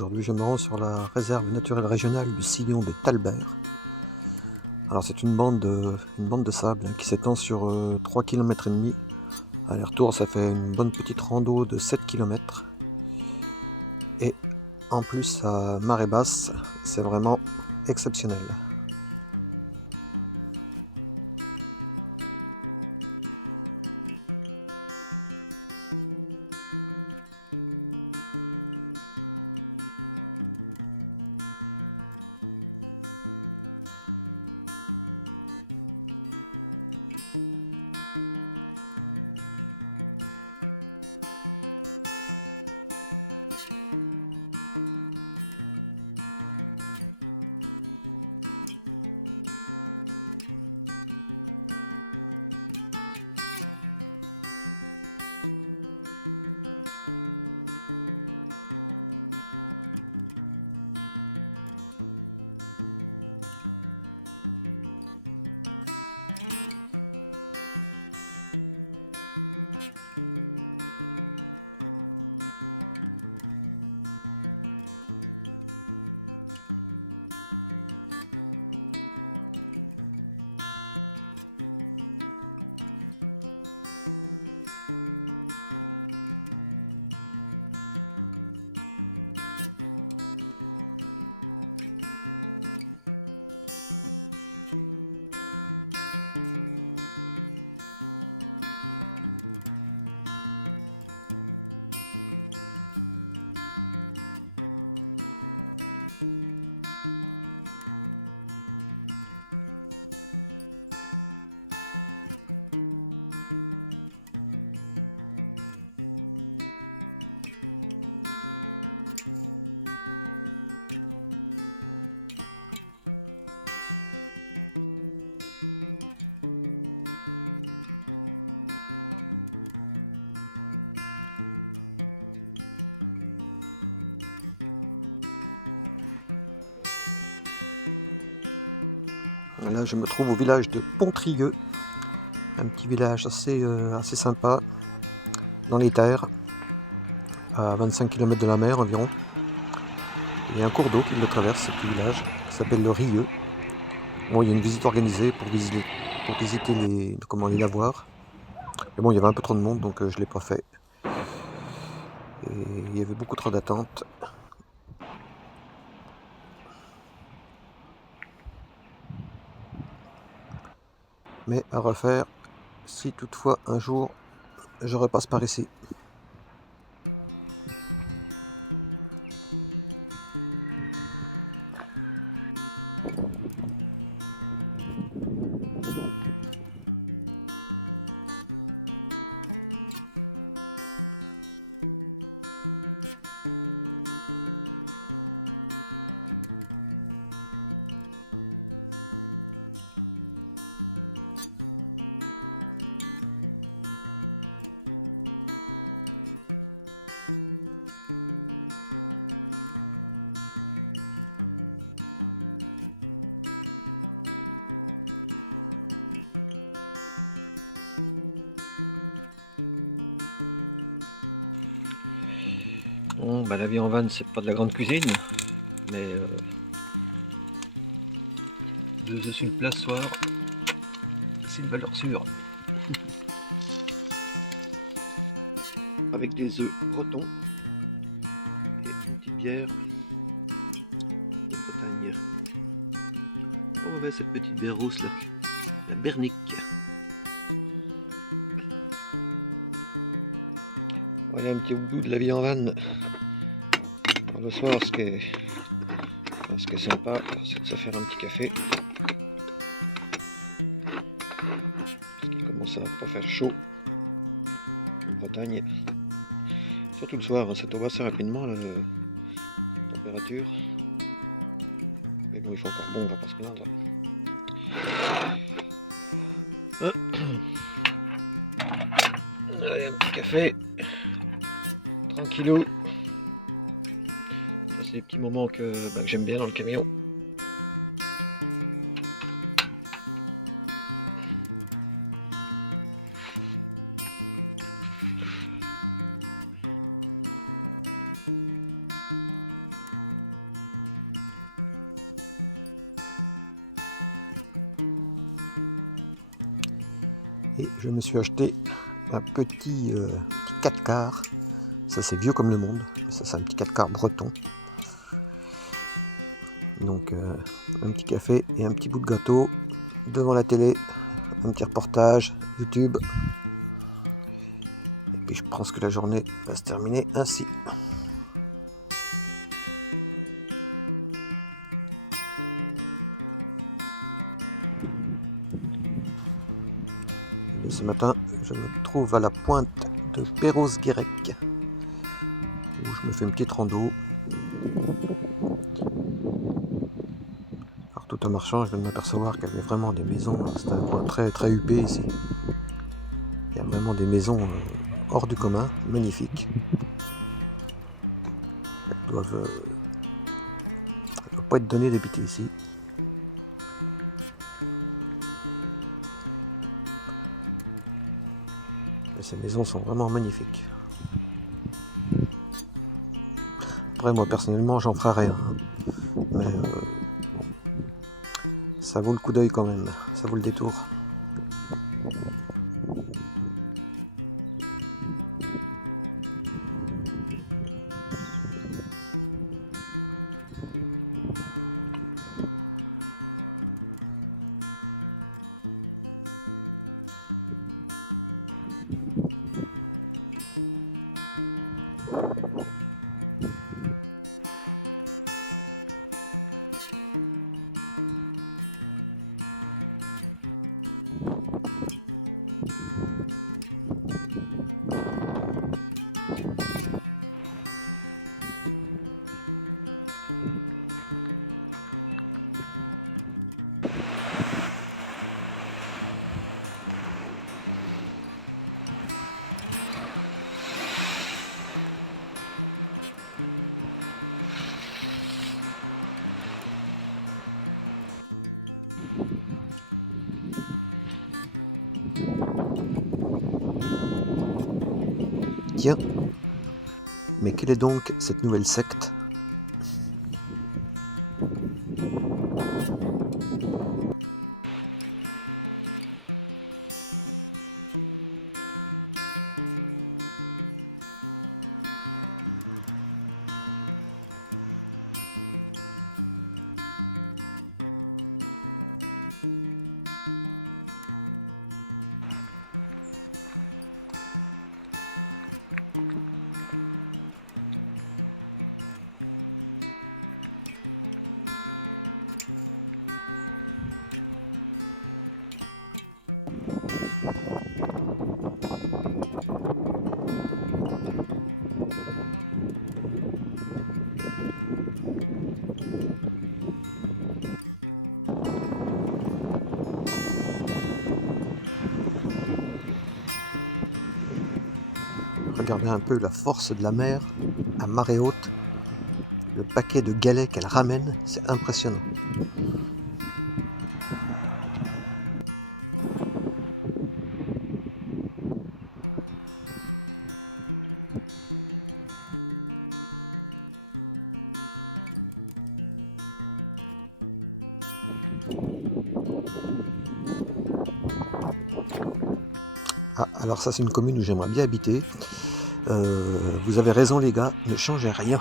Aujourd'hui, je me rends sur la réserve naturelle régionale du Sillon des Talberts. Alors, c'est une bande de sable qui s'étend sur 3 km et demi. Aller-retour, ça fait une bonne petite rando de 7 km. Et en plus, à marée basse, c'est vraiment exceptionnel. Là, je me trouve au village de Pontrieux, un petit village assez sympa, dans les terres, à 25 km de la mer environ. Il y a un cours d'eau qui le traverse, ce petit village, qui s'appelle le Rieux. Bon, il y a une visite organisée pour visiter les lavoirs. Mais bon, il y avait un peu trop de monde, donc je ne l'ai pas fait. Et il y avait beaucoup trop d'attentes. Mais à refaire, si toutefois un jour je repasse par ici. Bon, la vie en van, c'est pas de la grande cuisine, mais 2 œufs sur le plat ce soir, c'est une valeur sûre. Avec des œufs coton et une petite bière Bretagne. Oh, ben, cette petite bière rousse là, la Bernic. Voilà un petit bout de la vie en van. Le soir, ce qui est sympa, c'est de se faire un petit café. Parce qu'il commence à pas faire chaud en Bretagne. Surtout le soir, ça tombe assez rapidement la température. Mais bon, il faut encore bon, on va pas se plaindre. Allez, un petit café. Tranquillou. C'est des petits moments que j'aime bien dans le camion. me suis acheté un petit 4 quarts. Ça c'est vieux comme le monde. Ça c'est un petit 4 quarts breton. Donc un petit café et un petit bout de gâteau devant la télé. Un petit reportage YouTube. Et puis je pense que la journée va se terminer ainsi. Et ce matin, je me trouve à la pointe de Perros-Guirec, où je me fais une petite rando. Alors tout en marchant, je viens de m'apercevoir qu'il y avait vraiment des maisons. C'est un coin très très huppé ici. Il y a vraiment des maisons hors du commun, magnifiques. Elles doivent pas être données d'habiter ici. Ces maisons sont vraiment magnifiques. Après, moi personnellement, j'en ferai rien. Mais ça vaut le coup d'œil quand même. Ça vaut le détour. Tiens, mais quelle est donc cette nouvelle secte ? Regardez un peu la force de la mer à marée haute. Le paquet de galets qu'elle ramène, c'est impressionnant. Ah, alors ça c'est une commune où j'aimerais bien habiter. Vous avez raison les gars, ne changez rien.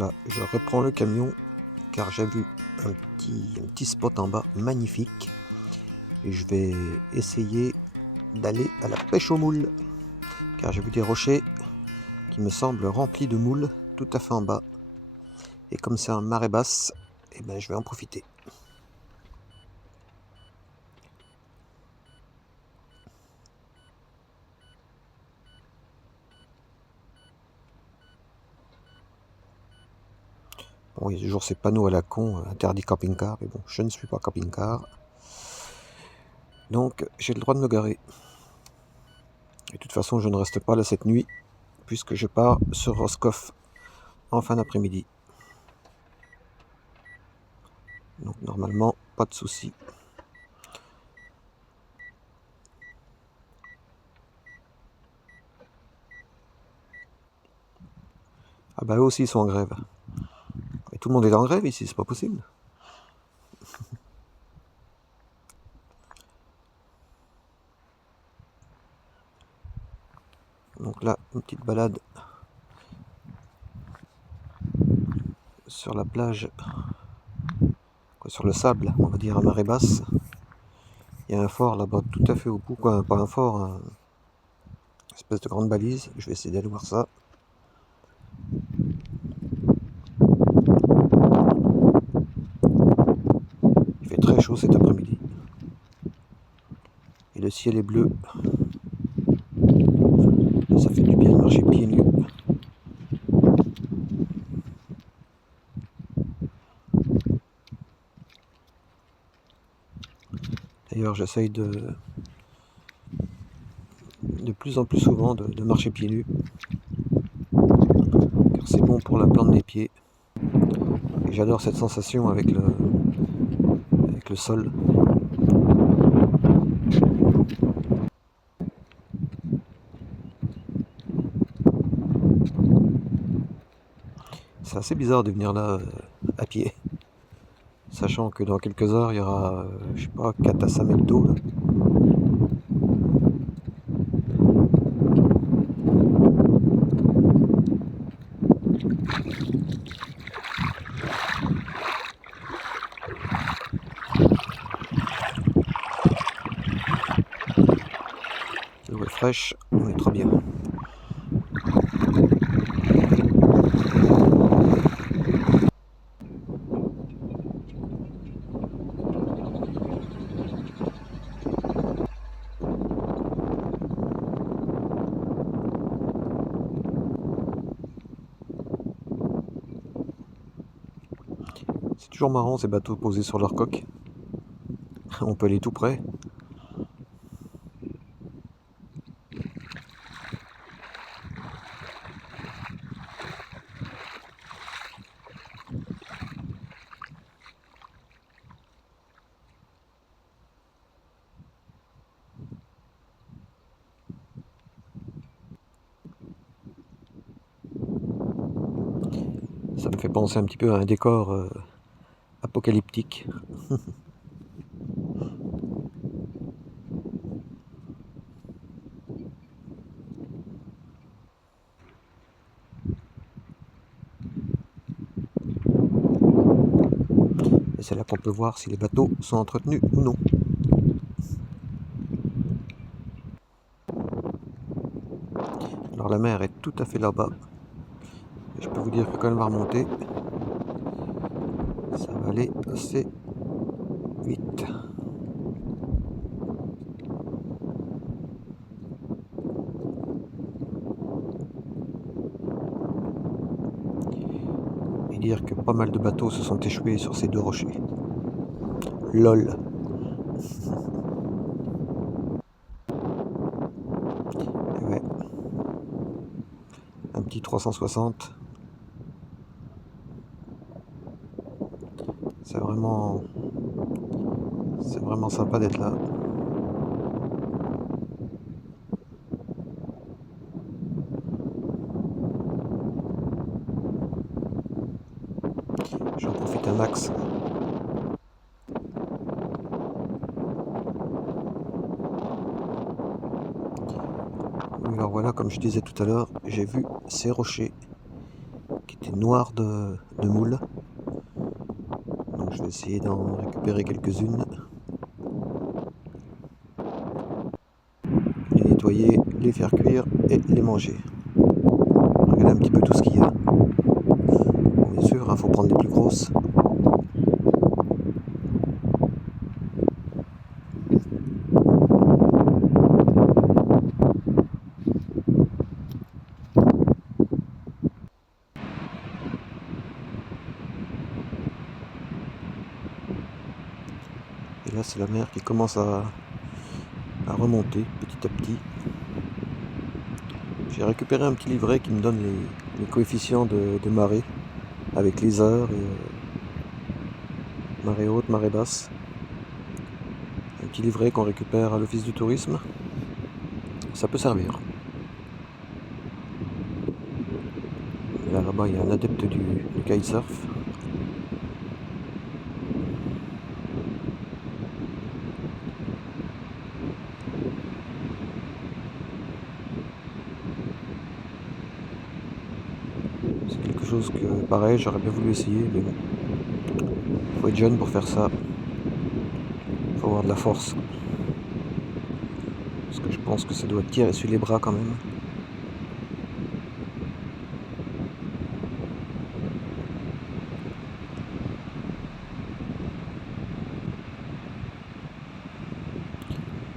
là, je reprends le camion car j'ai vu un petit spot en bas magnifique et je vais essayer d'aller à la pêche aux moules car j'ai vu des rochers qui me semblent remplis de moules tout à fait en bas, et comme c'est en marée basse, eh ben, je vais en profiter. Bon, il y a toujours ces panneaux à la con, interdit camping-car, mais bon, je ne suis pas camping-car, donc j'ai le droit de me garer. Et de toute façon, je ne reste pas là cette nuit, puisque je pars sur Roscoff en fin d'après-midi. Donc normalement, pas de soucis. Ah bah eux aussi ils sont en grève. Et tout le monde est en grève ici, c'est pas possible. Donc là, une petite balade sur la plage, sur le sable, on va dire à marée basse. Il y a un fort là-bas tout à fait au bout, quoi, pas un fort, une espèce de grande balise. Je vais essayer d'aller voir ça. Il fait très chaud cet après-midi. Et le ciel est bleu. Ça fait du bien de marcher pieds nus. D'ailleurs, j'essaye de plus en plus souvent de marcher pieds nus, car c'est bon pour la plante des pieds. Et j'adore cette sensation avec le sol. C'est assez bizarre de venir là à pied, sachant que dans quelques heures il y aura, je sais pas, 4 à 5 mètres d'eau. L'eau est fraîche, on est trop bien. C'est toujours marrant ces bateaux posés sur leur coque. On peut aller tout près. Ça me fait penser un petit peu à un décor apocalyptique. Et c'est là qu'on peut voir si les bateaux sont entretenus ou non. Alors la mer est tout à fait là-bas. Et je peux vous dire que quand elle va remonter, ça va aller assez vite. Et dire que pas mal de bateaux se sont échoués sur ces deux rochers. LOL. Et ouais. Un petit 360. C'est vraiment sympa d'être là. J'en profite un max. Oui, alors voilà, comme je disais tout à l'heure, j'ai vu ces rochers qui c'était noir de moules. Donc je vais essayer d'en récupérer quelques-unes. Les nettoyer, les faire cuire et les manger. Regardez un petit peu tout ce qu'il y a. Bon, bien sûr, il faut prendre les plus grosses. Et là, c'est la mer qui commence à remonter petit à petit. J'ai récupéré un petit livret qui me donne les coefficients de marée avec les heures et marée haute, marée basse. Un petit livret qu'on récupère à l'office du tourisme. Ça peut servir. Là-bas, il y a un adepte du kitesurf. C'est quelque chose que, pareil, j'aurais bien voulu essayer, mais bon. Faut être jeune pour faire ça. Faut avoir de la force. Parce que je pense que ça doit tirer sur les bras quand même.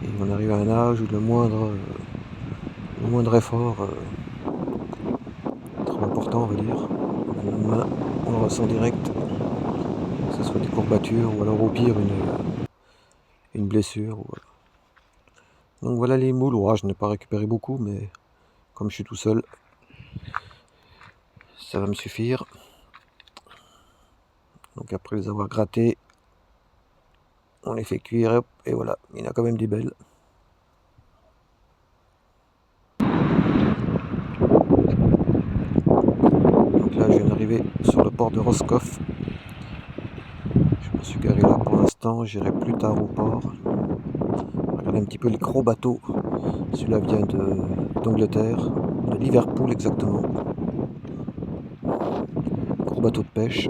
Et on arrive à un âge où le moindre effort trop important, on va dire. Le lendemain, on le ressent direct. Que ce soit des courbatures ou alors au pire une blessure. Donc voilà les moules. Ouais, je n'ai pas récupéré beaucoup, mais comme je suis tout seul, ça va me suffire. Donc après les avoir grattés, on les fait cuire, hop, et voilà, il y en a quand même des belles. Donc là, je viens d'arriver sur le port de Roscoff. Je me suis garé là pour l'instant, j'irai plus tard au port. Regardez un petit peu les gros bateaux. Celui-là vient d'Angleterre, de Liverpool exactement. Gros bateau de pêche.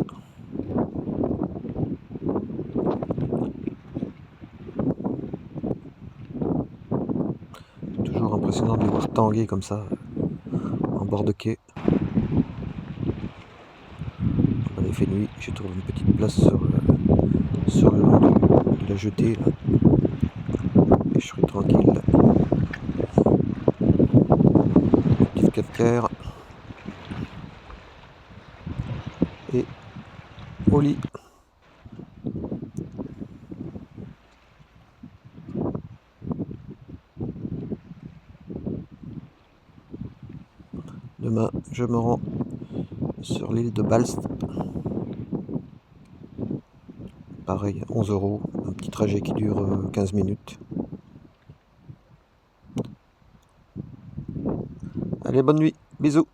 Toujours impressionnant de les voir tanguer comme ça, en bord de quai. Il fait nuit, j'ai trouvé une petite place sur le long de la jetée là. Et je serai tranquille. Petit calcaire. Et au lit. Demain, je me rends sur l'île de Balst. Pareil, 11 €. Un petit trajet qui dure 15 minutes. Allez, bonne nuit. Bisous.